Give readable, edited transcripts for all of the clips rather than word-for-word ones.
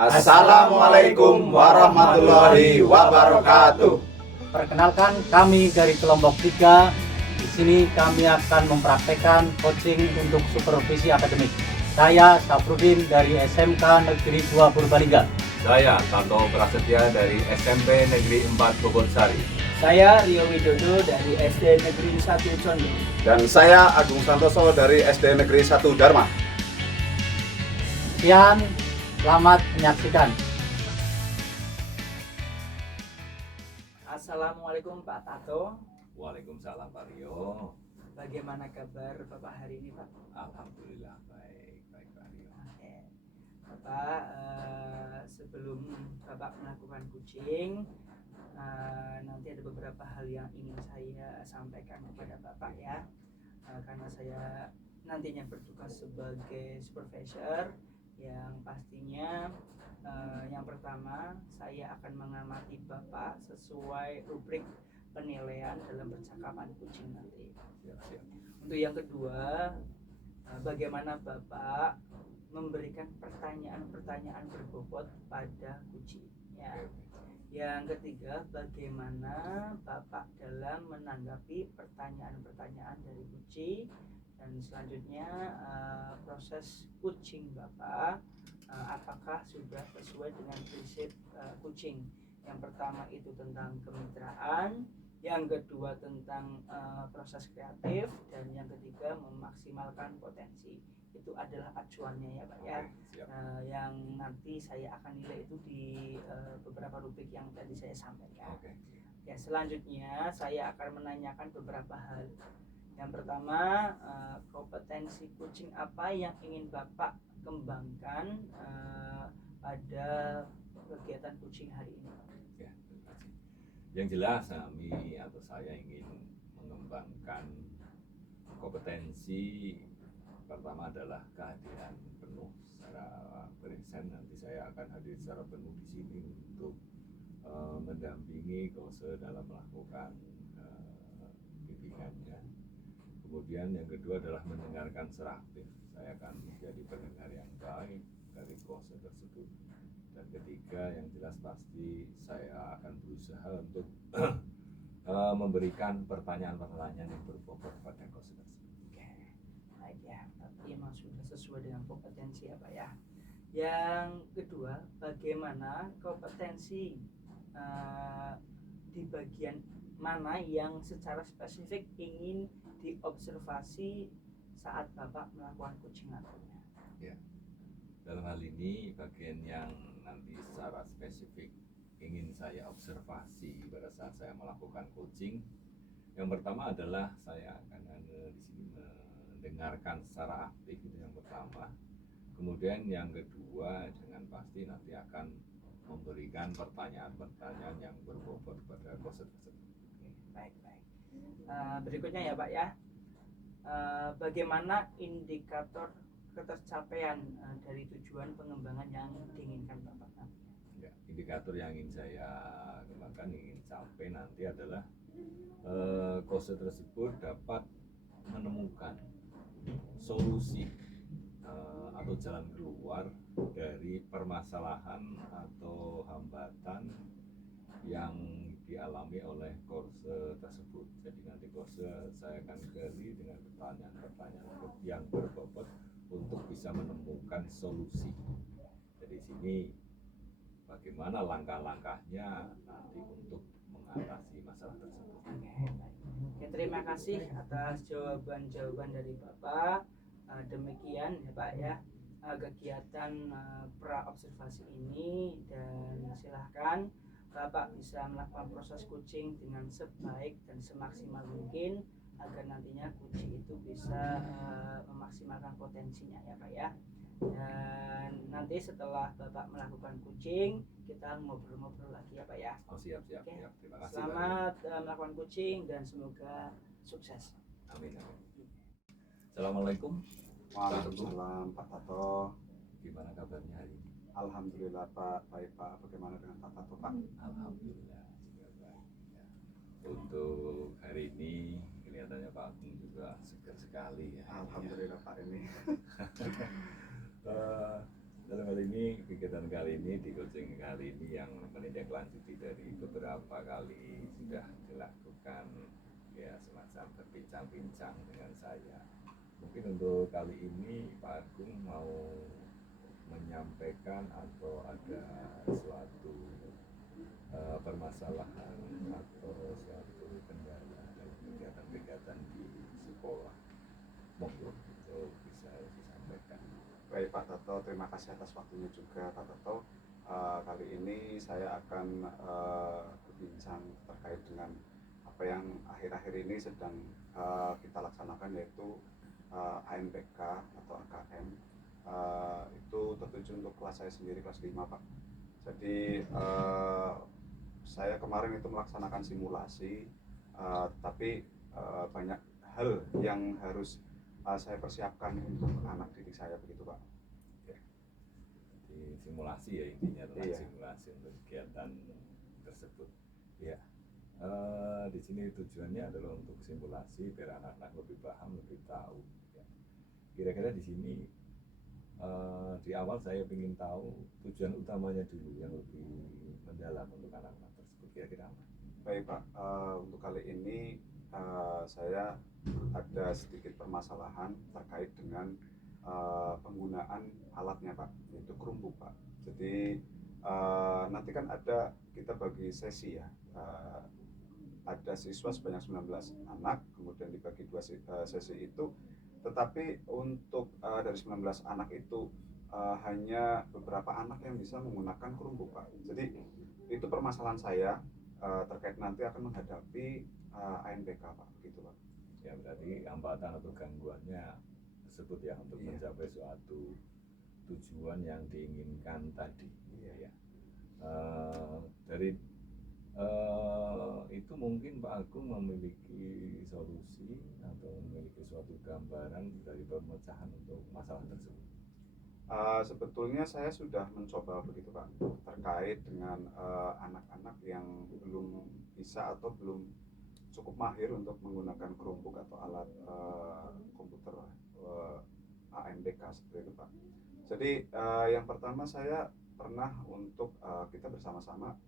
Assalamualaikum warahmatullahi wabarakatuh. Perkenalkan, kami dari kelompok 3. Di sini kami akan mempraktekkan coaching untuk supervisi akademik. Saya Safrudin dari SMK Negeri 2 Purbalingga. Saya Tanto Prasetya dari SMP Negeri 4 Bogorsari. Saya Rio Widodo dari SD Negeri 1 Condo. Dan saya Agung Santoso dari SD Negeri 1 Dharma. Sekian, selamat menyaksikan. Assalamualaikum Pak Tato. Waalaikumsalam Pak Rio. Bagaimana kabar Bapak hari ini Pak? Alhamdulillah baik Pak Rio. Oke. Bapak, sebelum Bapak melakukan coaching, nanti ada beberapa hal yang ingin saya sampaikan kepada Bapak ya. Karena saya nantinya bertugas sebagai supervisor, yang pastinya yang pertama saya akan mengamati Bapak sesuai rubrik penilaian dalam percakapan coaching nanti. Siap. Untuk yang kedua, bagaimana Bapak memberikan pertanyaan-pertanyaan berbobot pada coaching ya. Yang ketiga, bagaimana Bapak dalam menanggapi pertanyaan-pertanyaan dari coaching. Dan selanjutnya proses coaching Bapak apakah sudah sesuai dengan prinsip coaching. Yang pertama itu tentang kemitraan, yang kedua tentang proses kreatif, dan yang ketiga memaksimalkan potensi. Itu adalah acuannya ya Pak ya. Yang nanti saya akan nilai itu di beberapa rubrik yang tadi saya sampaikan. Ya, selanjutnya saya akan menanyakan beberapa hal. Yang pertama, kompetensi coaching apa yang ingin Bapak kembangkan pada kegiatan coaching hari ini? Ya, terima kasih. Yang jelas kami atau saya ingin mengembangkan kompetensi. Pertama adalah kehadiran penuh secara present. Nanti saya akan hadir secara penuh di sini untuk mendampingi coach dalam melakukan bimbingannya. Kemudian yang kedua adalah mendengarkan secara aktif. Saya akan menjadi pendengar yang baik dari coach tersebut. Dan ketiga yang jelas pasti saya akan berusaha untuk memberikan pertanyaan-pertanyaan yang berbobot pada coach tersebut. Oke, baik ya. Tapi memang sudah sesuai dengan kompetensi ya Pak ya. Yang kedua, bagaimana kompetensi di bagian mana yang secara spesifik ingin diobservasi saat Bapak melakukan coaching nantinya? Ya. Dalam hal ini bagian yang nanti secara spesifik ingin saya observasi pada saat saya melakukan coaching, yang pertama adalah saya akan di sini mendengarkan secara aktif, itu yang pertama. Kemudian yang kedua dengan pasti nanti akan memberikan pertanyaan-pertanyaan yang berbobot pada coach tersebut. Baik. Berikutnya ya Pak ya, bagaimana indikator ketercapaian dari tujuan pengembangan yang diinginkan Bapak nanti? Ya, indikator yang ingin saya kembangkan, ingin capai nanti adalah coach tersebut dapat menemukan solusi atau jalan keluar dari permasalahan atau hambatan yang dialami oleh course tersebut. Jadi nanti course saya akan gali dengan pertanyaan-pertanyaan yang berbobot untuk bisa menemukan solusi. Dari sini bagaimana langkah-langkahnya nanti untuk mengatasi masalah tersebut. Oke, terima kasih atas jawaban-jawaban dari Bapak. Demikian ya Pak ya kegiatan pra-observasi ini, dan silahkan Bapak bisa melakukan proses coaching dengan sebaik dan semaksimal mungkin agar nantinya coaching itu bisa memaksimalkan potensinya ya Pak ya. Dan nanti setelah Bapak melakukan coaching kita ngobrol-ngobrol lagi ya Pak ya. Siap. Oke. Terima kasih. Selamat melakukan coaching dan semoga sukses. Amin. Assalamualaikum. Waalaikumsalam Pak Tato. Gimana kabarnya hari ini? Alhamdulillah Pak, baik Pak. Bagaimana dengan Pak Tato Pak? Alhamdulillah juga baik. Ya. Untuk hari ini kelihatannya Pak Agung juga segar sekali ya. Alhamdulillah Pak ini. Eh, dalam hal ini, kegiatan kali ini di coaching kali ini yang menindaklanjuti dari beberapa kali sudah dilakukan ya semacam berbincang-bincang dengan saya. Mungkin untuk kali ini Pak Agung mau menyampaikan atau ada suatu permasalahan atau suatu kendala dalam kegiatan-kegiatan di sekolah, monggo itu bisa disampaikan. Baik Pak Toto, terima kasih atas waktunya juga Pak Toto. Kali ini saya akan berbincang terkait dengan apa yang akhir-akhir ini sedang kita laksanakan, yaitu ANPK atau AKM. Itu tertuju untuk kelas saya sendiri, kelas 5 Pak. Jadi saya kemarin itu melaksanakan simulasi, tapi banyak hal yang harus saya persiapkan untuk anak didik saya, begitu Pak. Di simulasi ya intinya tentang Iya. simulasi untuk kegiatan tersebut. Ya, di sini tujuannya adalah untuk simulasi biar anak-anak lebih paham, lebih tahu. Ya. Kira-kira di sini di awal saya ingin tahu tujuan utamanya dulu yang lebih mendalam untuk anak-anak tersebut. Kira-kira apa? Baik Pak, untuk kali ini saya ada sedikit permasalahan terkait dengan penggunaan alatnya Pak, yaitu Chromebook Pak. Jadi nanti kan ada, kita bagi sesi ya, ada siswa sebanyak 19 anak, kemudian dibagi dua sesi itu, tetapi untuk dari 19 anak itu hanya beberapa anak yang bisa menggunakan Chromebook Pak. Jadi itu permasalahan saya terkait nanti akan menghadapi ANPK Pak, gitu Pak. Ya berarti hambatan atau gangguannya tersebut ya untuk Iya. mencapai suatu tujuan yang diinginkan tadi. Iya. Ya. Dari itu mungkin Pak Agung memiliki solusi atau memiliki suatu gambaran dari pemecahan untuk masalah tersebut. Sebetulnya saya sudah mencoba begitu Pak, terkait dengan anak-anak yang belum bisa atau belum cukup mahir untuk menggunakan Chromebook atau alat komputer ANPK seperti itu Pak. Jadi yang pertama saya pernah untuk kita bersama-sama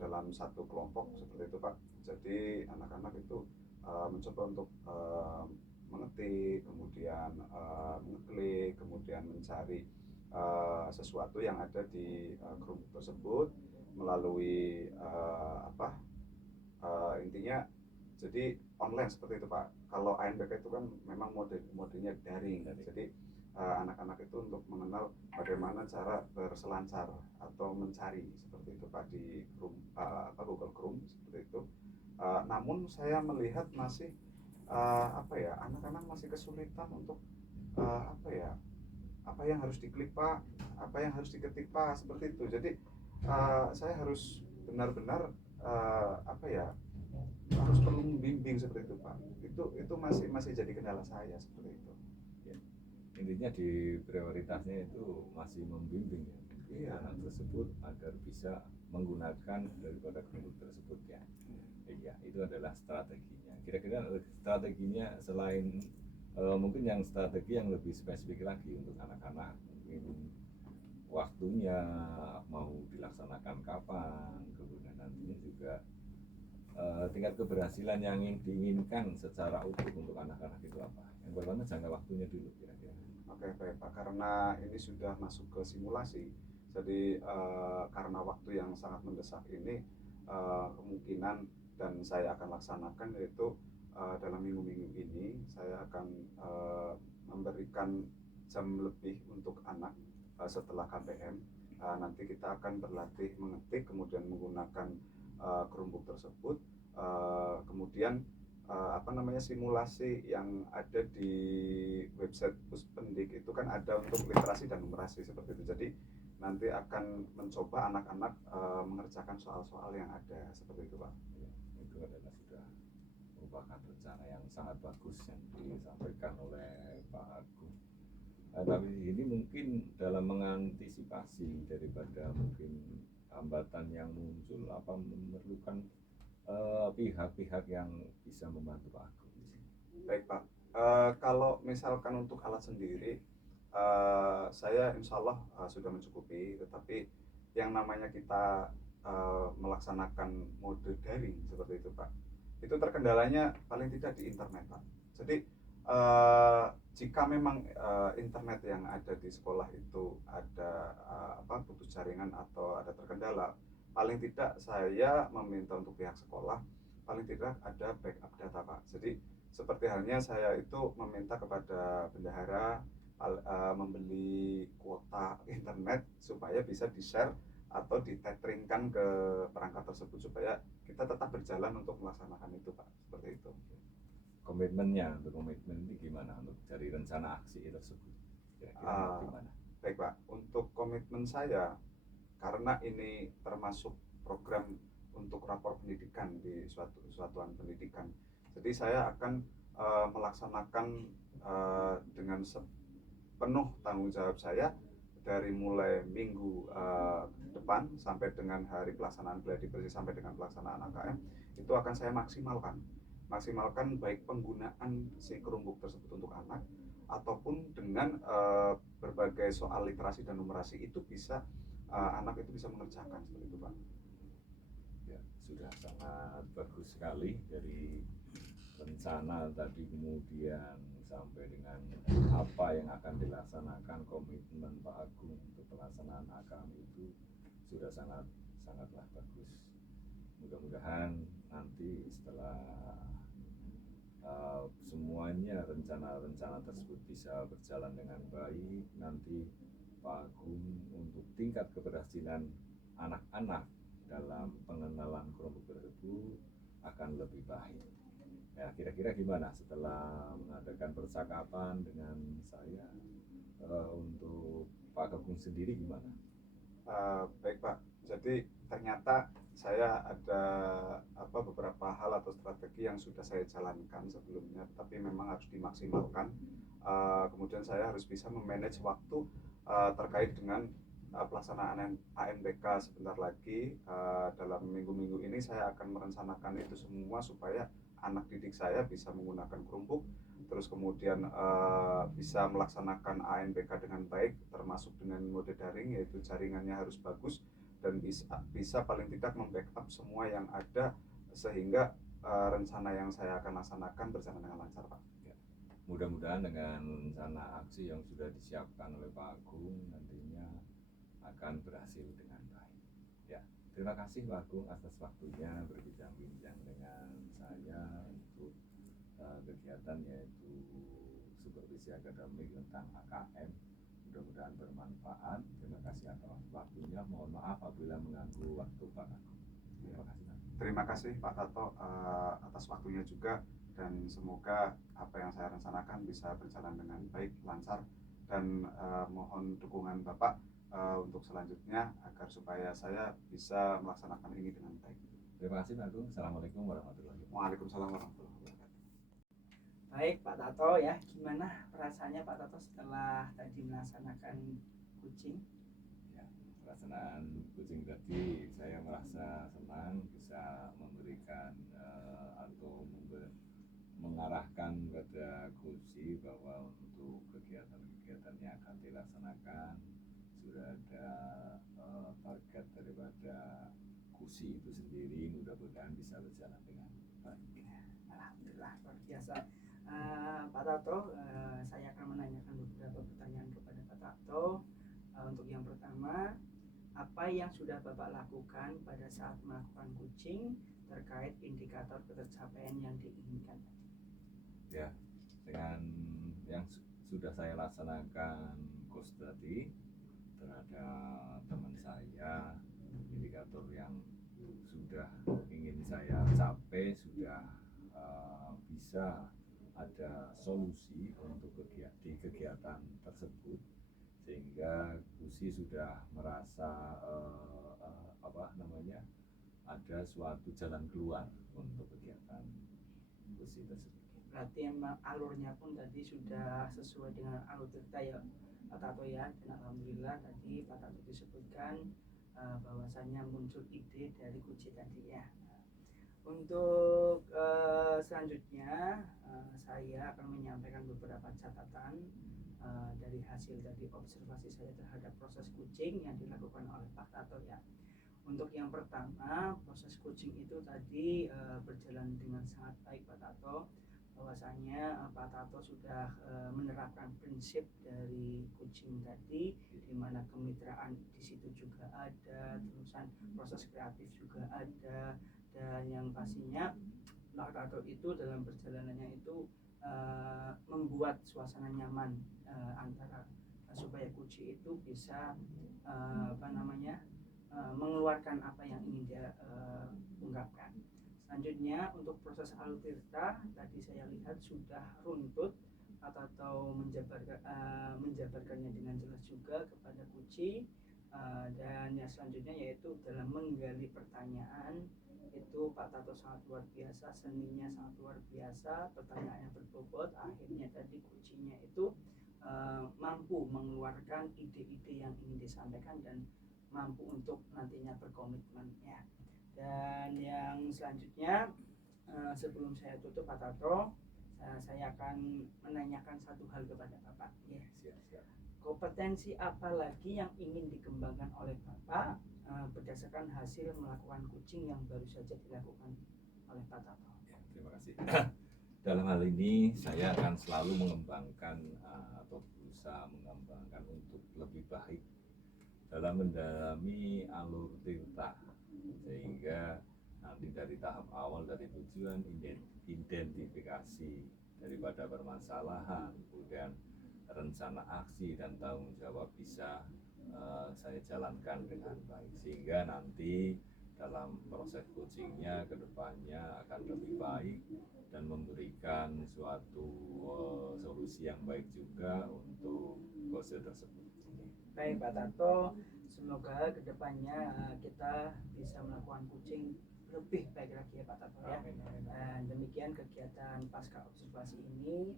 dalam satu kelompok seperti itu Pak. Jadi anak-anak itu mencoba untuk mengetik, kemudian mengeklik, kemudian mencari sesuatu yang ada di Chromebook tersebut melalui intinya jadi online seperti itu Pak. Kalau ANPK itu kan memang modenya daring, jadi anak-anak itu untuk mengenal bagaimana cara berselancar atau mencari seperti itu Pak di Google Chrome seperti itu. Namun saya melihat masih anak-anak masih kesulitan untuk apa yang harus diklik Pak, apa yang harus diketik Pak, seperti itu. Jadi saya harus benar-benar harus perlu membimbing seperti itu Pak. Itu masih jadi kendala saya seperti itu. Ya. Intinya di prioritasnya itu masih membimbing ya. Iya. Anak tersebut agar bisa menggunakan daripada Chromebook tersebut ya. Iya, itu adalah strateginya. Kira-kira strateginya selain mungkin yang strategi yang lebih spesifik lagi untuk anak-anak, mungkin waktunya mau dilaksanakan kapan, kemudian nantinya juga tingkat keberhasilan yang diinginkan secara utuh untuk anak-anak itu apa? Yang pertama jangka waktunya dulu kira-kira. Oke baik Pak, karena ini sudah masuk ke simulasi, jadi karena waktu yang sangat mendesak ini, kemungkinan dan saya akan laksanakan yaitu dalam minggu-minggu ini saya akan memberikan jam lebih untuk anak setelah KPM. Nanti kita akan berlatih mengetik, kemudian menggunakan Chromebook tersebut, kemudian simulasi yang ada di website Puspendik itu kan ada untuk literasi dan numerasi seperti itu. Jadi nanti akan mencoba anak-anak mengerjakan soal-soal yang ada seperti itu Pak. Ya, itu adalah sudah merupakan rencana yang sangat bagus yang disampaikan oleh Pak Agung. Tapi ini mungkin dalam mengantisipasi daripada mungkin hambatan yang muncul, apa memerlukan pihak-pihak yang bisa membantu Pak Agung di Baik Pak. Kalau misalkan untuk alat sendiri, saya insya Allah sudah mencukupi. Tetapi yang namanya kita melaksanakan mode daring seperti itu Pak, itu terkendalanya paling tidak di internet Pak. Jadi jika memang internet yang ada di sekolah itu ada putus jaringan atau ada terkendala, paling tidak saya meminta untuk pihak sekolah paling tidak ada backup data Pak. Jadi seperti halnya saya itu meminta kepada bendahara membeli kuota internet supaya bisa di-share atau ditetheringkan ke perangkat tersebut supaya kita tetap berjalan untuk melaksanakan itu Pak, seperti itu. Komitmennya, untuk komitmen ini gimana untuk dari rencana aksi tersebut? Kira-kira Ah, gimana? Baik Pak, untuk komitmen saya karena ini termasuk program untuk rapor pendidikan di suatu satuan pendidikan. Jadi saya akan melaksanakan dengan sepenuh tanggung jawab saya dari mulai minggu depan sampai dengan hari pelaksanaan gladi bersih sampai dengan pelaksanaan AKM itu akan saya maksimalkan baik penggunaan si kerumbuk tersebut untuk anak ataupun dengan berbagai soal literasi dan numerasi itu bisa anak itu bisa mengerjakan seperti itu Pak. Ya, sudah sangat bagus sekali dari rencana tadi, kemudian sampai dengan apa yang akan dilaksanakan, komitmen Pak Agung untuk pelaksanaan AKM itu sudah sangatlah bagus. Mudah-mudahan nanti setelah semuanya rencana-rencana tersebut bisa berjalan dengan baik, nanti Pak Agung untuk tingkat keberhasilan anak-anak dalam pengenalan kelompok tersebut akan lebih baik. Ya, kira-kira gimana setelah mengadakan percakapan dengan saya, untuk Pak Agung sendiri gimana? Baik Pak, jadi ternyata saya ada beberapa hal atau strategi yang sudah saya jalankan sebelumnya, tapi memang harus dimaksimalkan. Kemudian saya harus bisa memanage waktu terkait dengan pelaksanaan ANBK sebentar lagi. Dalam minggu-minggu ini saya akan merencanakan itu semua supaya anak didik saya bisa menggunakan Chromebook, terus kemudian bisa melaksanakan ANBK dengan baik, termasuk dengan mode daring, yaitu jaringannya harus bagus dan bisa paling tidak membackup semua yang ada sehingga rencana yang saya akan laksanakan berjalan dengan lancar Pak. Ya, mudah-mudahan dengan rencana aksi yang sudah disiapkan oleh Pak Agung nantinya akan berhasil dengan baik. Ya, terima kasih Pak Agung atas waktunya berbincang-bincang dengan saya untuk kegiatan yaitu supervisi akademik tentang AKM. Mudah-mudahan bermanfaat. Terima kasih atas waktunya. Mohon maaf apabila mengganggu waktu Pak Agung. Terima kasih Pak. Terima kasih Pak Tato atas waktunya juga, dan semoga apa yang saya rencanakan bisa berjalan dengan baik, lancar, dan mohon dukungan Bapak untuk selanjutnya agar supaya saya bisa melaksanakan ini dengan baik. Terima kasih Pak Agung. Assalamualaikum warahmatullahi wabarakatuh. Waalaikumsalam warahmatullahi wabarakatuh. Baik Pak Tato ya, gimana perasaannya Pak Tato setelah tadi melaksanakan kucing? Ya, pelaksanaan kucing tadi saya merasa senang bisa memberikan atau mengarahkan pada Kusi bahwa untuk kegiatan-kegiatan yang akan dilaksanakan sudah ada target daripada Kusi itu sendiri, mudah-mudahan bisa berjalan dengan baik. Alhamdulillah luar biasa. Pak Tato, saya akan menanyakan beberapa pertanyaan kepada Pak Tato. Untuk yang pertama, apa yang sudah Bapak lakukan pada saat melakukan kucing terkait indikator ketercapaian yang diinginkan? Ya, dengan yang sudah saya laksanakan course tadi terhadap teman saya, indikator yang sudah ingin saya capai sudah bisa ada solusi untuk kegiatan tersebut, sehingga Kusi sudah merasa ada suatu jalan keluar untuk kegiatan Kusi tersebut. Berarti emang alurnya pun tadi sudah sesuai dengan alur kita ya Pak Tato ya, dan alhamdulillah tadi Pak Tato disebutkan bahwasanya muncul ide dari kucing tadi ya. Untuk selanjutnya saya akan menyampaikan beberapa catatan dari hasil dari observasi saya terhadap proses kucing yang dilakukan oleh Pak Tato ya. Untuk yang pertama, proses kucing itu tadi berjalan dengan sangat baik Pak Tato. Bahwasanya Pak Tato sudah menerapkan prinsip dari kucing tadi, di mana kemitraan di situ juga ada, terusan proses kreatif juga ada, dan yang pastinya Pak Tato itu dalam perjalanannya itu membuat suasana nyaman antara supaya kucing itu bisa mengeluarkan apa yang ingin dia ungkapkan. Selanjutnya untuk proses Altirta tadi saya lihat sudah runtut atau menjabarkannya dengan jelas juga kepada kucing. Dan yang selanjutnya yaitu dalam menggali pertanyaan itu Pak Tato sangat luar biasa, seninya sangat luar biasa, pertanyaan yang berbobot, akhirnya tadi kuncinya itu mampu mengeluarkan ide-ide yang ingin disampaikan dan mampu untuk nantinya berkomitmen ya. Dan yang selanjutnya sebelum saya tutup Pak Tato, saya akan menanyakan satu hal kepada Bapak ya. Siap. Kompetensi apa lagi yang ingin dikembangkan oleh Bapak berdasarkan hasil melakukan kucing yang baru saja dilakukan oleh Pak Tato? Ya, terima kasih. Dalam hal ini saya akan selalu mengembangkan atau berusaha mengembangkan untuk lebih baik dalam mendalami alur tirta, sehingga nanti dari tahap awal dari tujuan identifikasi daripada permasalahan, kemudian rencana aksi dan tanggung jawab bisa saya jalankan dengan baik, sehingga nanti dalam proses coachingnya ke depannya akan lebih baik dan memberikan suatu solusi yang baik juga untuk proses tersebut. Baik Pak Tato, semoga kedepannya kita bisa melakukan coaching lebih baik lagi ya Pak Tato ya. Dan demikian kegiatan pasca observasi ini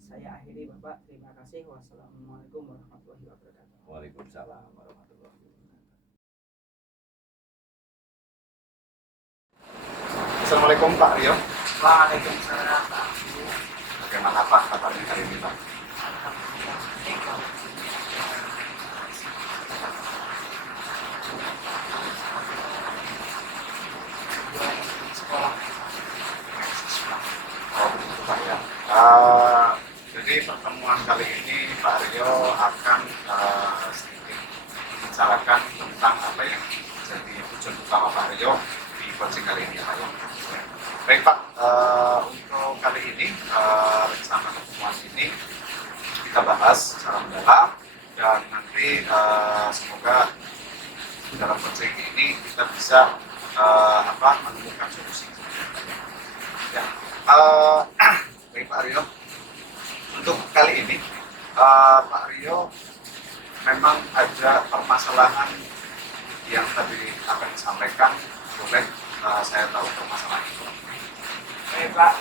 saya akhiri Bapak. Terima kasih. Wassalamualaikum warahmatullahi wabarakatuh. Waalaikumsalam warahmatullahi wabarakatuh. Assalamualaikum Pak Rio. Waalaikumsalam Pak. Bagaimana Pak kabarnya hari ini Pak? Alhamdulillah. Oh begitu Pak ya. Jadi pertemuan kali ini Pak Rio akan sedikit membicarakan tentang apa yang jadi tujuan utama Pak Rio di coaching kali ini ya Pak ya. Baik Pak, untuk kali ini rencana pertemuan ini kita bahas secara mendalam dan nanti semoga dalam coaching ini kita bisa menemukan solusi. Ya. Baik Pak Rio, untuk kali ini Pak Rio memang ada permasalahan yang tadi akan disampaikan. Boleh saya tahu permasalahan itu? Baik Pak,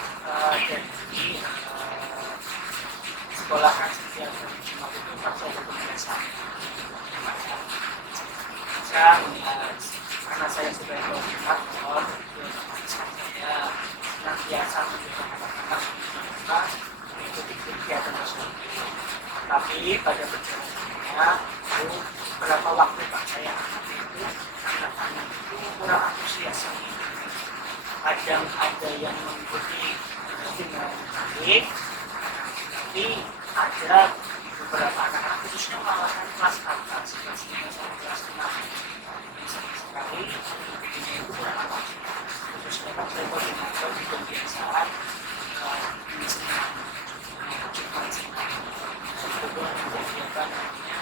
jadi sekolah kan setiap hari Jumat itu Pak saya berbiasa. Saya karena saya sudah berpihak bahwa saya senantiasa memberikan anak-anak mengikuti kegiatan tersebut. Tapi pada perjalanannya itu beberapa waktu Pak saya amati itu anak-anak itu kurang antusias. Kadang ada yang mengikuti dengan baik, tapi ada beberapa anak-anak khususnya malahan kelas atas, kelas 5 sampai kelas 6 sekali ini itu kurang antusias, khususnya kan saya koordinator di kebiasaan di senang Jumat senang kebetulan kegiatan namanya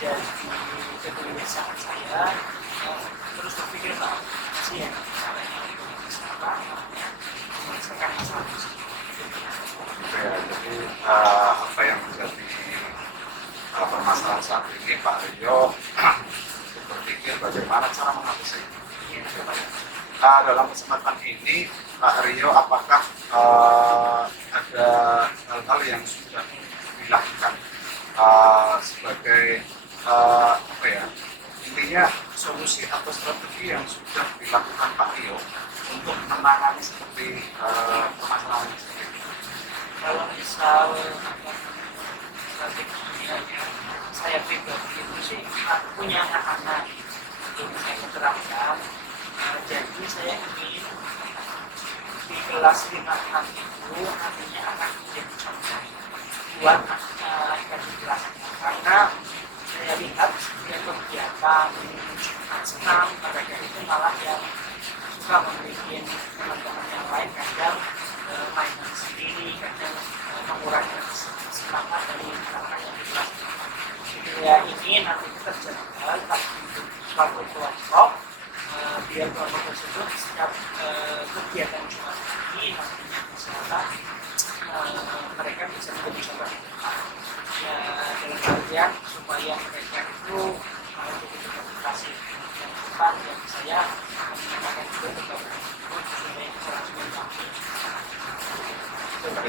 jadi kebiasaan saya terus berpikir bahwa sih ya caranya menyelesaikan masalah itu. Ya, jadi apa yang menjadi permasalahan saat ini Pak Rio berpikir bagaimana cara mengatasi itu. Dalam kesempatan ini Pak Rio apakah ada hal-hal yang sudah dilakukan sebagai intinya solusi atau strategi yang sudah dilakukan Pak Rio untuk menangani seperti permasalahan ini sendiri. Kalau misal strategi yang saya pribadi itu sih punya anak-anak itu saya terapkan. Jadi saya ingin di kelas 5 itu nantinya akan menjadi contoh buat anak di kelas, karena saya lihat setiap kegiatan senam mereka itu malah yang suka membuat teman-teman yang lain kadang mainan sendiri, kadang mengurangi semangat dari anak-anak yang di kelas. Saya ingin nanti kita jadikan suatu kelompok, biar kelompok tersebut setiap kegiatan Jumat ini nantinya misalnya mereka bisa menjadi contoh ya, dalam artian supaya mereka itu begitu motivasi yang depan yang saya menggunakan juga kepada tersebut supaya bisa langsung mencapai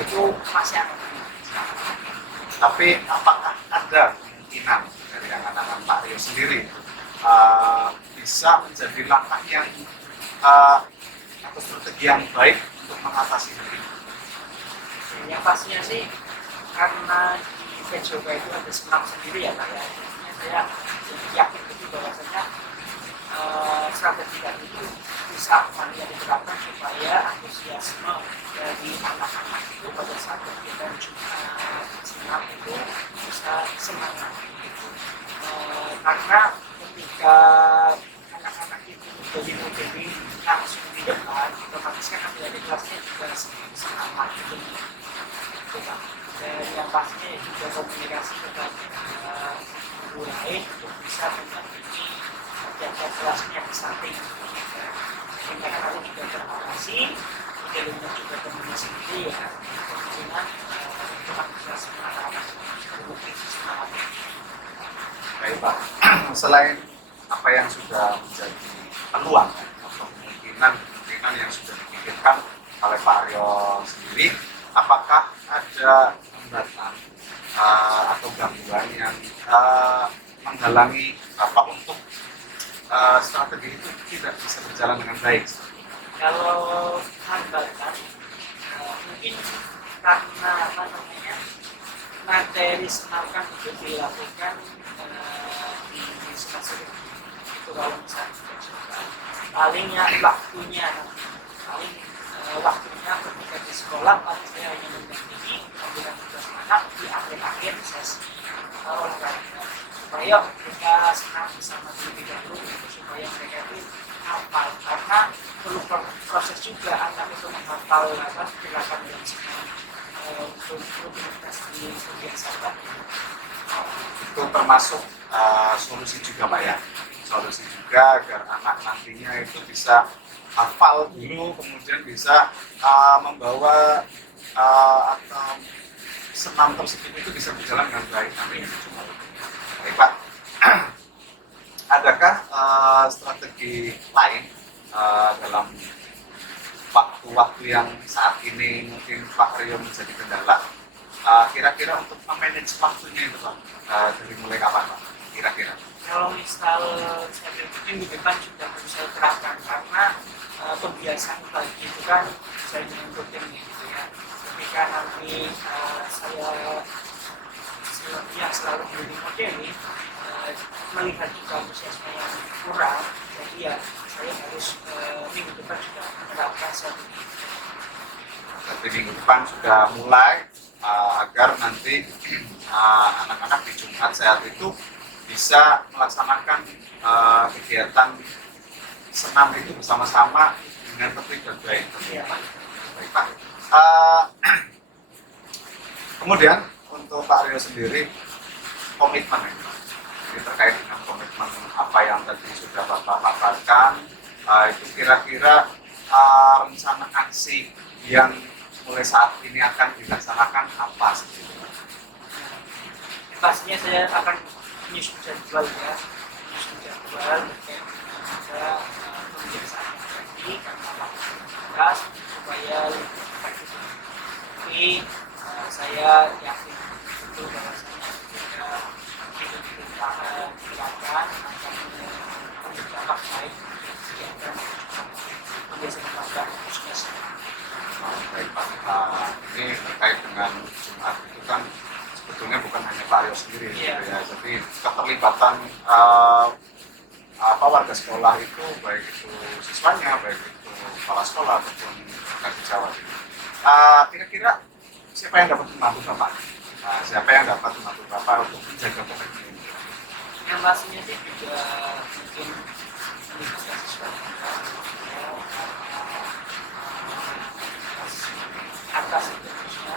itu masih akan Tapi apakah ada kemungkinan dari anak-anak Pak Rio sendiri bisa menjadi langkah yang atau strategi yang baik untuk mengatasi hal ini? yang pastinya sih karena di Pejoga itu ada senam sendiri ya Pak ya. Saya yakin betul bahwasanya strategi tadi itu bisa nanti diterapkan supaya antusiasme dari anak-anak itu pada saat kegiatan senam itu bisa semangat gitu. Karena ketika anak-anak itu jadi motivasi langsung di depan, otomatis kan adik-adik kelasnya juga semangat gitu. Dan yang pastinya juga komunikasi kepada guru lain untuk bisa mendampingi tiap-tiap kelasnya di samping sehingga nanti juga termotivasi ilmunya juga komunikasi sendiri ya dengan cuma bisa semangat terbukti semangat. Baik Pak, selain apa yang sudah menjadi peluang atau kemungkinan yang sudah dipikirkan oleh Pak Rio sendiri, apakah ada hambatan atau gangguan yang menghalangi Bapak untuk strategi itu tidak bisa berjalan dengan baik? Kalau hambatan mungkin karena apa namanya materi senamkan itu dilakukan di semester itu kalau misalnya palingnya waktunya ketika di sekolah paling saya hanya mendampingi pembuatan tugas anak di akhir-akhir sesi olahraga supaya mereka senang bersama terlebih dahulu supaya mereka itu hafal, karena perlu proses juga anak itu menghafal gerakan yang senang untuk rutinitas di kebiasaan. Itu termasuk solusi juga Pak ya, solusi juga agar anak nantinya itu bisa hafal dulu, kemudian bisa membawa atau senam tersebut itu bisa berjalan dengan baik. Amin. Baik Pak, adakah strategi lain dalam waktu-waktu yang saat ini mungkin Pak Rio menjadi kendala, kira-kira untuk memanage waktunya itu Pak, dari mulai kapan Pak kira-kira? Kalau misal saya pikir minggu depan sudah bisa terapkan, karena kebiasaan pagi itu kan saya rutin gitu ya. Ketika nanti saya selalu beli model ini melihat juga antusiasme yang kurang, jadi ya saya harus minggu depan sudah menerapkan strategi. Berarti minggu depan sudah mulai agar nanti anak-anak di Jumat Sehat itu bisa melaksanakan kegiatan senam itu bersama-sama dengan tertib dan baik. Ya. Baik Pak. Kemudian untuk Pak Rio sendiri komitmen ini, jadi terkait dengan komitmen apa yang tadi sudah Bapak paparkan, itu kira-kira rencana aksi yang mulai saat ini akan dilaksanakan apa sih? Pastinya saya akan menyusun jadwal ya, terkait ada pembiasaan yang tadi karena waktu terbatas supaya lebih efektif. Tapi saya yakin betul bahwasanya ketika itu dilakukan akan dampak baik kegiatan biasanya Bapak khususnya Baik Pak, ini terkait dengan Jumat itu kan sebetulnya bukan hanya Pak Aryo sendiri gitu Iya. ya. Jadi keterlibatan warga sekolah itu, baik itu siswanya, baik itu kepala sekolah ataupun di Jawa. Kira-kira siapa yang dapat membantu Bapak? Siapa yang dapat membantu Bapak untuk menjaga komitmen ini? yang pastinya sih juga mungkin melibatkan siswa atas itu khususnya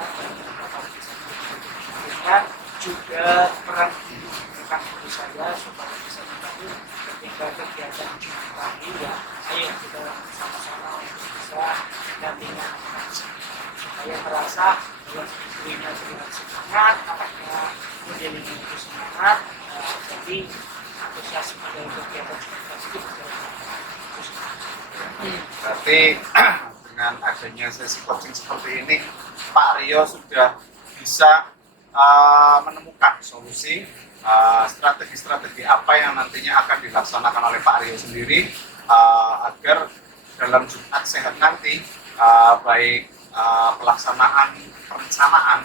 dan juga peran guru saya supaya bisa membantu ketika kegiatan Jumat pagi ya ayo kita sama-sama untuk bisa mendampingi supaya merasa bahwa gurunya terlihat semangat, anaknya kemudian ini itu semangat, jadi antusiasme dari kegiatan Jumat pagi itu bisa Berarti dengan adanya sesi coaching seperti ini, Pak Aryo sudah bisa menemukan solusi strategi-strategi apa yang nantinya akan dilaksanakan oleh Pak Aryo sendiri agar dalam Jumat Sehat nanti baik pelaksanaan perencanaan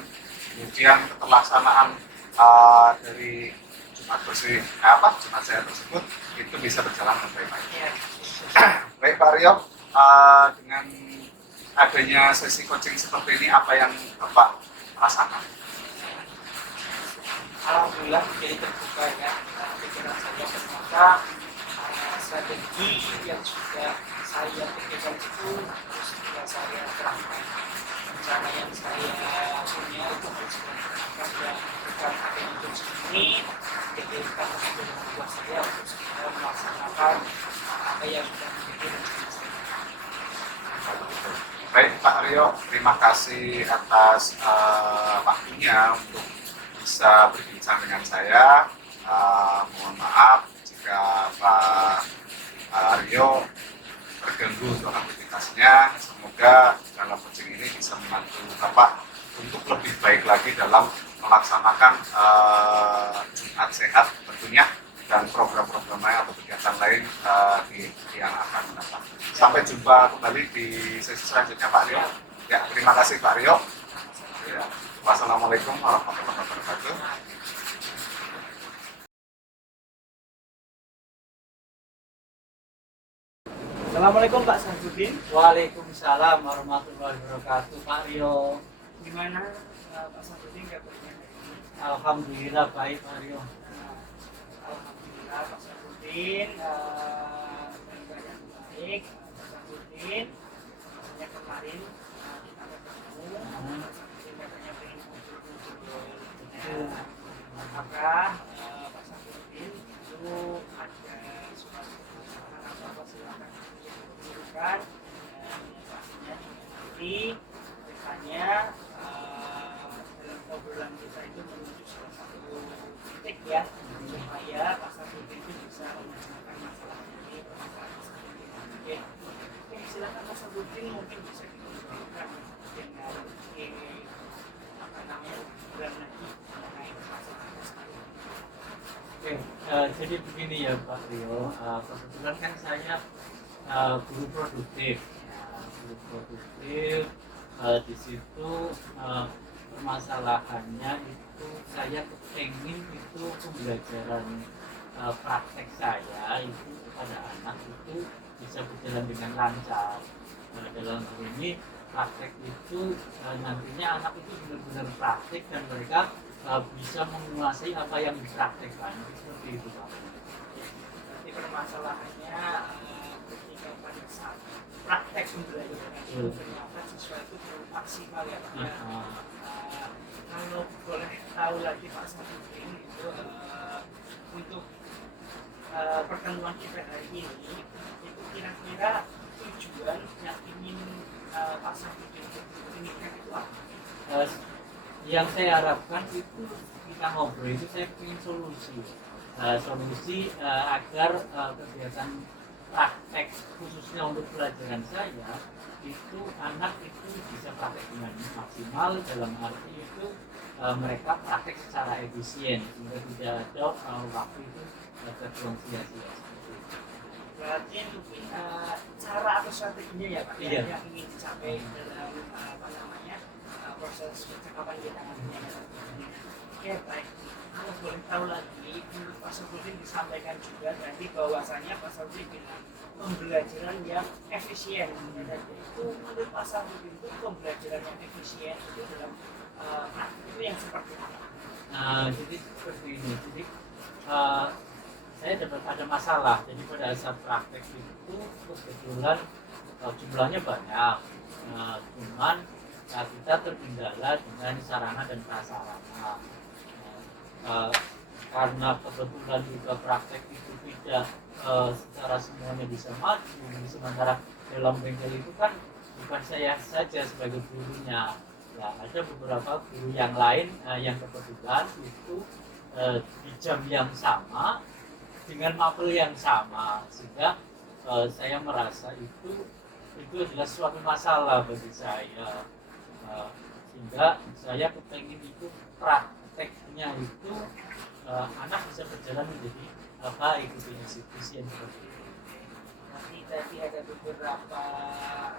kemudian pelaksanaan dari Jumat bersih Jumat Sehat tersebut itu bisa berjalan dengan baik. ya. Baik Pak Aryo, dengan adanya sesi coaching seperti ini apa yang Bapak rasakan? Alhamdulillah menjadi terbuka ya pikiran saya ternyata strategi yang sudah saya pikirkan itu harus juga saya terapkan rencana yang saya punya itu harus saya terapkan dan bukan hanya untuk ini pikirkan untuk membuat saya untuk segera melaksanakan apa yang sudah menjadi rencana saya. Baik Pak Aryo, terima kasih atas waktunya untuk bisa berbincang dengan saya. Mohon maaf jika Pak Aryo terganggu untuk aktivitasnya. Semoga dalam coaching ini bisa membantu Bapak untuk lebih baik lagi dalam melaksanakan Jumat Sehat tentunya dan program-program lain atau kegiatan lain yang akan datang. Sampai jumpa kembali di sesi selanjutnya Pak Aryo. Ya, terima kasih Pak Aryo. Ya. Wassalamualaikum warahmatullahi wabarakatuh. Assalamualaikum Pak Sarjudin. Waalaikumsalam warahmatullahi wabarakatuh. Pak Aryo, Gimana Pak Sarjudin kabarnya hari ini? alhamdulillah baik Pak Aryo. Alhamdulillah Pak Sarjudin dalam keadaan baik. Pak Sarjudin katanya kemarin kita ada ketemu. Pak Sarjudin katanya pengen ngobrol-ngobrol. Apakah Pak Sarjudin itu ada suatu permasalahan apa silakan dilakukan dan pastinya nanti misalnya dalam obrolan kita itu menuju salah satu titik ya supaya Pak Sarjudin itu bisa menyelesaikan masalah ini permasalahan Pak Sarjudin. Oke, silakan Pak Sarjudin mungkin bisa ditunjukkan dengan apa namanya obrolan lagi mengenai permasalahan Pak Sarjudin. Oke, jadi begini ya Pak Rio, kebetulan kan saya guru produktif. Guru produktif di situ permasalahannya itu saya kepengen itu pembelajaran praktek saya itu kepada anak itu bisa berjalan dengan lancar. Dalam hal ini praktek itu nantinya anak itu benar-benar praktek dan mereka bisa menguasai apa yang dipraktekkan seperti itu Pak. Jadi permasalahannya ketika pada saat praktek pembelajaran itu ternyata siswa itu belum maksimal ya Pak ya. Kalau boleh tahu lagi Pak Sarjudin itu untuk pertemuan kita hari ini itu kira-kira tujuan yang ingin Pak Sarjudin inginkan itu apa? Yang saya harapkan itu kita ngobrol itu saya ingin solusi agar kegiatan praktek khususnya untuk pelajaran saya itu anak itu bisa praktek dengan maksimal dalam arti itu mereka praktek secara efisien sehingga tidak ada waktu itu terbuang sia-sia seperti itu. berarti mungkin cara atau strateginya ya Pak Iya. yang ingin dicapai dalam apa namanya proses percakapan kita nantinya. Oke baik. Kalau boleh tahu lagi, menurut Pak Sofudin disampaikan juga tadi bahwasannya Pak Sofudin bilang pembelajaran yang efisien. Dan itu menurut Pak Sofudin itu pembelajaran yang efisien itu dalam praktik itu yang seperti apa? Nah, jadi seperti ini. Jadi saya dapat ada masalah. Jadi pada saat praktek itu kebetulan jumlahnya banyak. Cuman kita terkendala dengan sarana dan prasarana. Karena kebetulan juga praktek itu tidak secara semuanya bisa maju. Sementara dalam bengkel itu kan bukan saya saja sebagai gurunya. Ya, ada beberapa guru yang lain yang kebetulan itu di jam yang sama dengan mapel yang sama, sehingga saya merasa itu adalah suatu masalah bagi saya, sehingga saya kepengen itu prakteknya itu anak bisa berjalan menjadi baik itu efisien seperti itu. Nanti tadi ada beberapa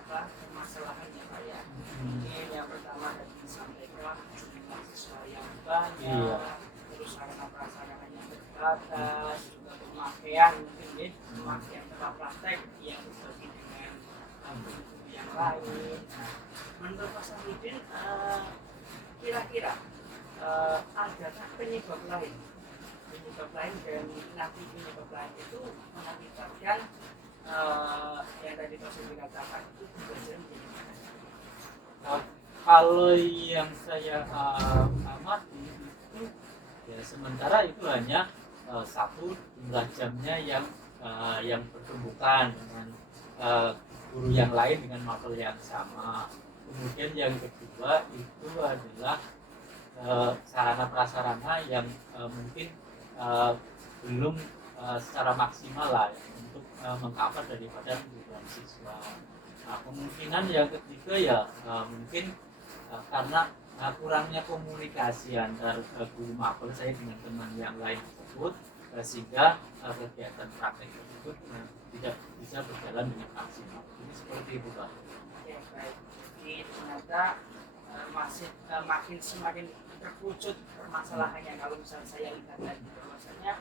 permasalahan ya Pak ya. Mungkin yang pertama tadi disampaikan jumlah siswa yang banyak, Iya. terus sarana prasarana yang terbatas, juga pemakaian mungkin ya, pemakaian tempat praktek yang berbagi dengan guru yang lain. Nah, menurut Pak Safidin, kira-kira adakah penyebab lain dan nanti penyebab lain itu mengakibatkan yang tadi Pak Sofudin katakan itu pembelajaran menjadi mana? Kalau yang saya amati itu ya sementara itu hanya satu jumlah jamnya yang bertumbukan dengan guru yang lain dengan mapel yang sama. Kemudian yang kedua itu adalah sarana prasarana yang mungkin belum secara maksimal lah untuk mengcover daripada kebutuhan siswa. Nah, kemungkinan yang ketiga ya mungkin karena kurangnya komunikasi antar guru mapel saya dengan teman yang lain tersebut, sehingga kegiatan praktek tersebut tidak bisa berjalan dengan maksimal. Jadi seperti itu Pak. Oke baik. Jadi ternyata makin semakin terwujud permasalahannya kalau misalnya saya lihat tadi bahwasanya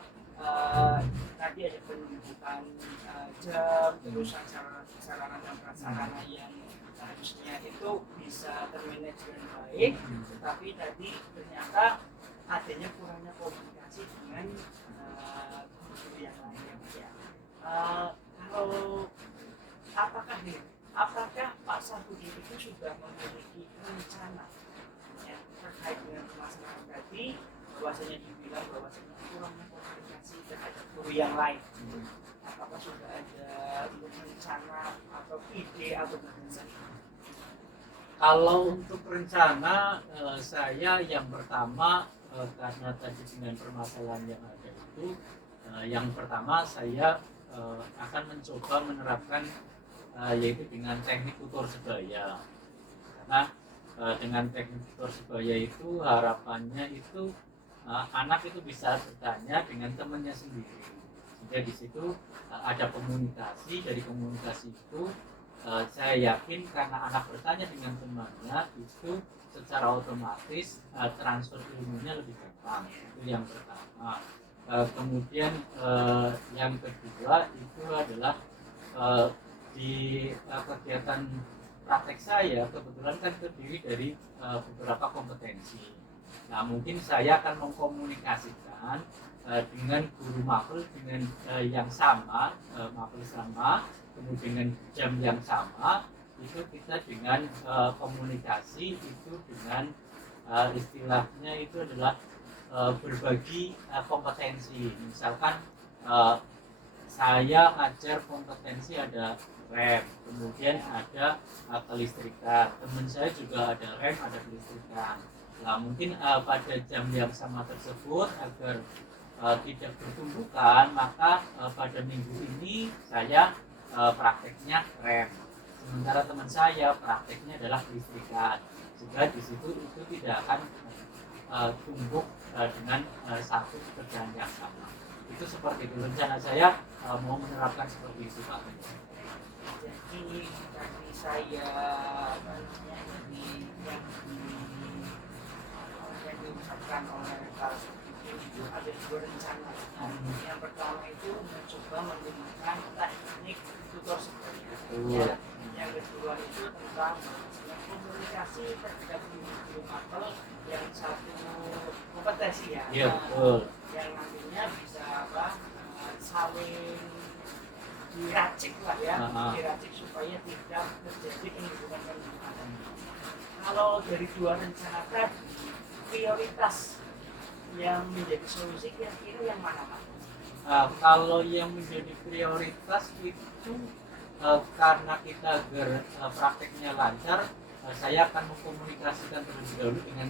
tadi ada penumpukan jam, terus sarana dan prasarana yang harusnya itu bisa termanage dengan baik, tetapi tadi ternyata adanya kurangnya komunikasi dengan guru yang lain ya. Kalau apakah Pak Safudin itu sudah memiliki rencana ya, terkait dengan permasalahan tadi, bahwasanya dibilang bahwasanya kurangnya komunikasi terhadap guru yang lain? Apakah sudah ada rencana atau ide atau gagasan? Kalau untuk rencana saya yang pertama karena tadi dengan permasalahan yang ada itu yang pertama saya akan mencoba menerapkan yaitu dengan teknik tutor sebaya. Karena dengan teknik tutor sebaya itu harapannya itu anak itu bisa bertanya dengan temannya sendiri. Sehingga di situ ada komunikasi, dari komunikasi itu saya yakin karena anak bertanya dengan temannya itu secara otomatis transfer ilmunya lebih gampang. Itu yang pertama. Kemudian yang kedua itu adalah di kegiatan praktek saya kebetulan kan terdiri dari beberapa kompetensi. Nah mungkin saya akan mengkomunikasikan dengan guru mapel dengan yang sama, mapel sama, kemudian dengan jam yang sama, itu kita dengan komunikasi itu dengan istilahnya itu adalah berbagi kompetensi. Misalkan saya ngajar kompetensi ada rem, kemudian ada kelistrikan, teman saya juga ada rem, ada kelistrikan. Nah mungkin pada jam yang sama tersebut agar tidak bertumbukan, maka pada minggu ini saya prakteknya rem, sementara teman saya prakteknya adalah kelistrikan. Juga di situ itu tidak akan tumbuh dengan satu pekerjaan yang sama. Itu seperti itu rencana saya, mau menerapkan seperti itu Pak. Jadi tadi saya apa namanya yang diucapkan oleh Pak itu ada dua rencana. Yang pertama itu mencoba menggunakan teknik tutor seperti ya. Yang kedua itu tentang komunikasi terhadap guru mapel yang satu kompetensi ya. Iya betul. Yang nantinya bisa saling diracik lah ya, diracik supaya tidak terjadi penimbunan. Kalau dari dua rencana tadi, prioritas yang menjadi solusi kira-kira yang mana Pak? Kalau yang menjadi prioritas itu karena kita agar prakteknya lancar, saya akan mengkomunikasikan terlebih dahulu dengan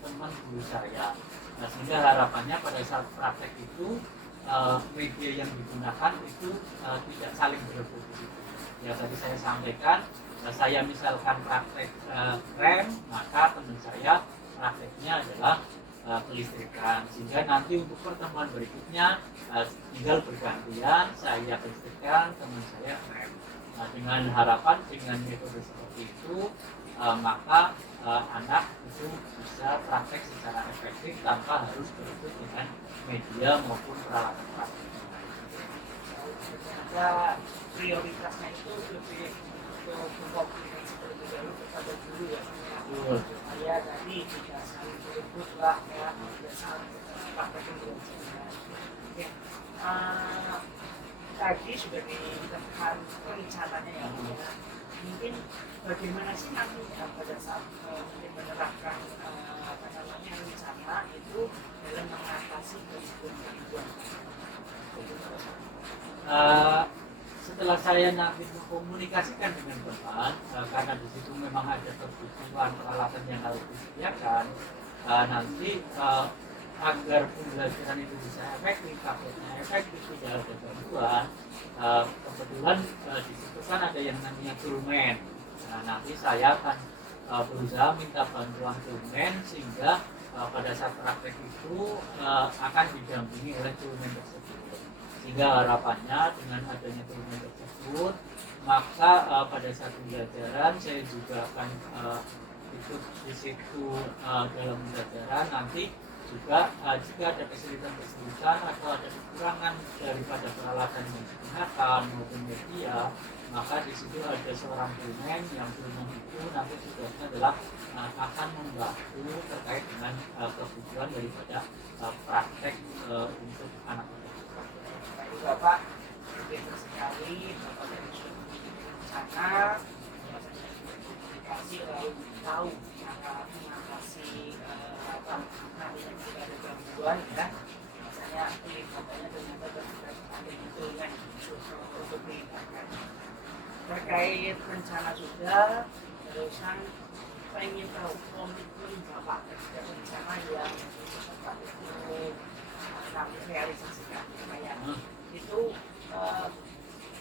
teman guru saya. Sehingga harapannya pada saat praktek itu media yang digunakan itu tidak saling berebut di situ. Ya tadi saya sampaikan, saya misalkan praktek rem, maka teman saya prakteknya adalah kelistrikan, sehingga nanti untuk pertemuan berikutnya tinggal bergantian, saya kelistrikan, teman saya rem. Dengan harapan dengan metode seperti itu maka anak itu bisa praktek secara efektif tanpa harus berebut dengan media maupun peralatan praktek. Ada prioritasnya itu lebih untuk komunikasi terlebih dahulu kepada guru ya. Supaya tadi tidak saling berebut lah ya, tidak saling praktek belajarnya. Oke, tadi sudah ditemukan rencananya ya. Mungkin bagaimana sih nantinya pada saat mungkin menerapkan rencana itu dalam mengatasi gangguan. Setelah saya nanti mengkomunikasikan dengan teman, karena di situ memang ada kebutuhan peralatan yang harus disediakan, nanti agar pembelajaran itu bisa efektif, takutnya efektif, tidak ada gangguan. Kebetulan di situ kan ada yang namanya toolman. Nanti saya akan berusaha minta bantuan toolman sehingga pada saat praktek itu akan didampingi oleh toolman tersebut. Sehingga harapannya dengan adanya toolman tersebut, maka pada saat pembelajaran saya juga akan ikut di situ dalam pembelajaran. Nanti juga jika ada kesulitan-kesulitan atau ada kekurangan daripada peralatan yang digunakan maupun media, maka di situ ada seorang toolman yang toolman itu nanti tugasnya adalah akan membantu terkait dengan kebutuhan daripada praktek untuk anak-anak. Bapak berbeda sekali, Bapak dari rencana komunikasi lalu tahu mengatasi nantinya jika ada gangguan ya, misalnya katanya ternyata ada itu kan untuk diingatkan terkait rencana sudah, terusan pengen tahu komitmen Bapak terhadap rencana yang Bapak itu nanti realisasikan kayak itu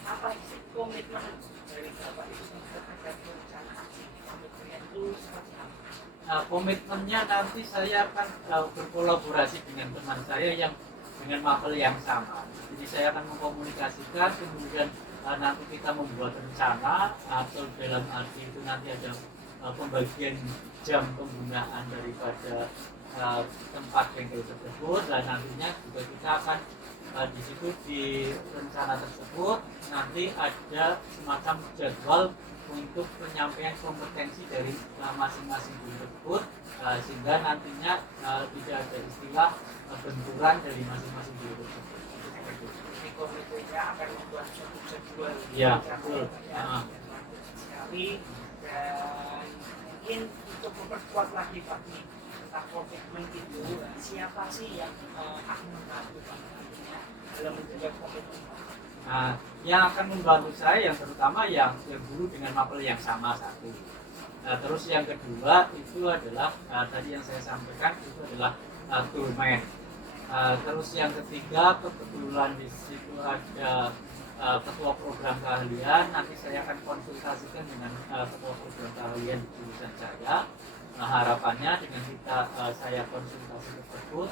apa sih komitmen dari Bapak itu terhadap rencana komitmennya itu seperti apa? Komitmennya nanti saya akan berkolaborasi dengan teman saya yang dengan mapel yang sama. Jadi saya akan mengkomunikasikan, kemudian nanti kita membuat rencana atau dalam arti itu nanti ada pembagian jam penggunaan daripada tempat bengkel tersebut, dan nantinya juga kita akan di situ di rencana tersebut nanti ada semacam jadwal untuk penyampaian kompetensi dari masing-masing guru tersebut, sehingga nantinya tidak ada istilah benturan dari masing-masing guru tersebut. Jadi komitenya akan membuat suatu jadwal Ya, betul. Sekali, dan mungkin untuk memperkuat lagi Pak tentang komitmen itu, siapa sih yang akan membantu Pak dalam menjaga komitmen? Yang akan membantu saya yang terutama yang guru dengan mapel yang sama satu. Terus yang kedua itu adalah tadi yang saya sampaikan itu adalah toolman. Terus yang ketiga kebetulan di situ ada ketua program keahlian. Nanti saya akan konsultasikan dengan ketua program keahlian di jurusan saya. Harapannya dengan kita saya konsultasi tersebut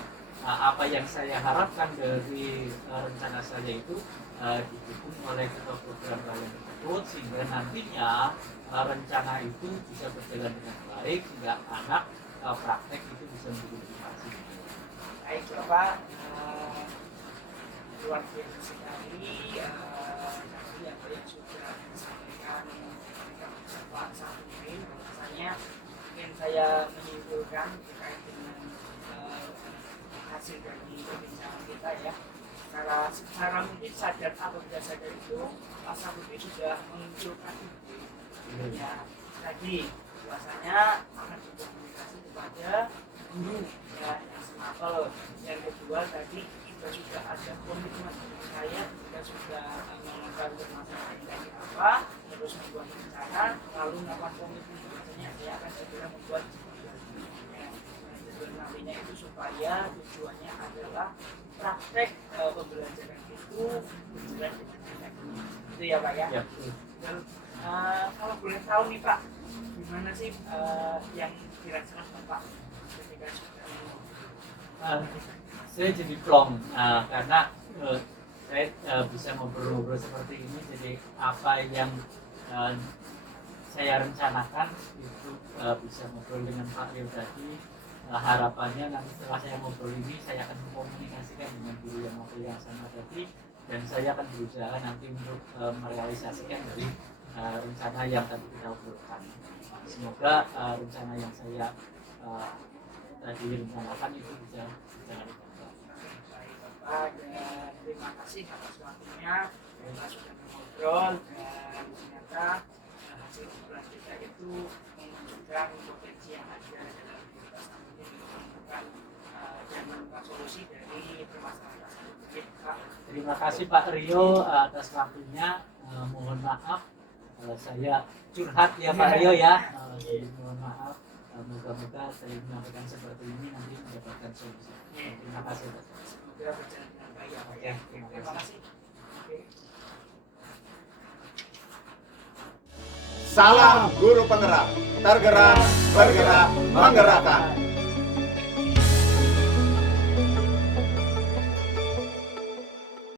apa yang saya harapkan dari rencana saya itu didukung oleh ketua program layanan tersebut, sehingga nantinya rencana itu bisa berjalan dengan baik, sehingga anak praktek itu bisa menjadi motivasi. Baik Bapak, luar biasa sekali tadi apa yang sudah disampaikan Pak Safruddin. Bahwasanya ingin saya menyimpulkan terkait dengan hasil dari perbincangan kita ya. Secara mungkin sadar atau tidak sadar itu Pak Safruddin sudah menunjukkan ya tadi bahwasanya akan berkomunikasi kepada guru ya yang senapel. Yang kedua tadi kita sudah ada komitmen saya kita sudah mengetahui masalah ini apa, terus membuat rencana, lalu melakukan komitmen biasanya saya akan segera membuat nantinya itu supaya tujuannya adalah praktek pembelajaran itu berjalan dengan baik. Itu ya Pak ya. Ya. Dan kalau boleh tahu nih Pak, gimana sih yang dirasakan Bapak ketika sudah saya jadi plong karena saya bisa ngobrol-ngobrol seperti ini. Jadi apa yang saya rencanakan itu bisa ngobrol dengan Pak Rio tadi. Harapannya nanti setelah saya ngobrol ini saya akan mengkomunikasikan dengan guru yang ngobrol yang sama tadi, dan saya akan berusaha nanti untuk merealisasikan dari rencana yang tadi kita obrolkan. Semoga rencana yang saya tadi rencanakan itu bisa berjalan dengan baik. Dan terima kasih atas waktunya kita sudah mengobrol dan ternyata hasil obrolan kita itu menunjukkan potensi yang ada dalam kita sambil menemukan dan menemukan solusi dari permasalahan tersebut. Terima kasih Pak Rio atas waktunya. Mohon maaf saya curhat ya Pak Rio ya. Mohon maaf. Moga-moga saya menyampaikan seperti ini nanti mendapatkan solusi. Terima kasih Pak. Semoga berjalan dengan baik ya Pak. Oke, terima Terima kasih. kasih. Oke. Salam guru penggerak, tergerak, bergerak, menggerakkan.